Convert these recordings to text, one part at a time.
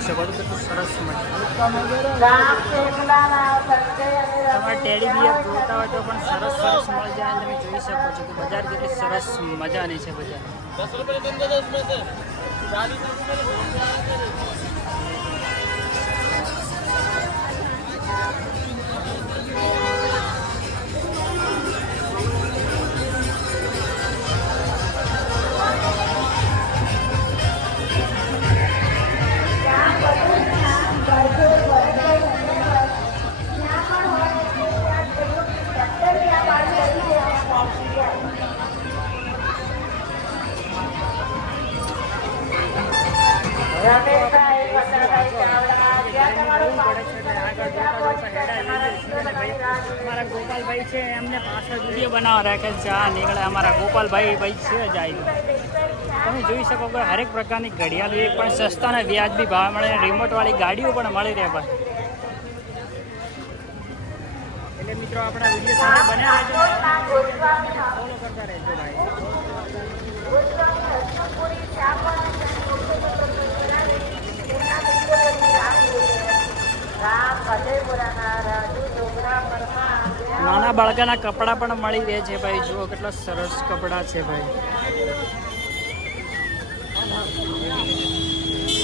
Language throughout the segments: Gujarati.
શકો છો કેટલું સરસ મળે. તમારે ટેડી બિયર જોતા હોય તો પણ સરસ સરસ મળી જાય તમે જોઈ શકો છો કે બજાર કેટલી સરસ મજાની છે બજાર. એમને પાછળ બનાવવા રાખે છે, આ નીકળે અમારા ગોપાલભાઈ ભાઈ છે જાય તમે જોઈ શકો કે હરેક પ્રકારની ઘડિયાળ એક પણ સસ્તા વ્યાજબી ભાવ મળે રિમોટવાળી ગાડીઓ પણ મળી રહે ભાઈ. મિત્રો આપણા વીડિયો સાથે બન્યા રહેજો. ફોલો કરતા રહેજો ભાઈ નાના બાળકાના કપડાં પણ મળી રહે છે ભાઈ. જુઓ કેટલા સરસ કપડાં છે ભાઈ.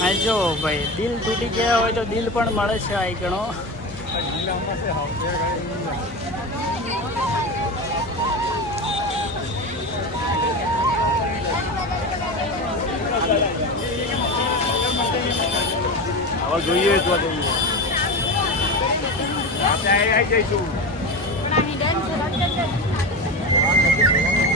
આ જો ભાઈ દિલ તૂટી ગયા હોય તો દિલ પણ મળે છે આ ગણો હવે જોઈએ તો જોઈએ આપણે આવી જઈશું. Nah, ini dan sudah selesai.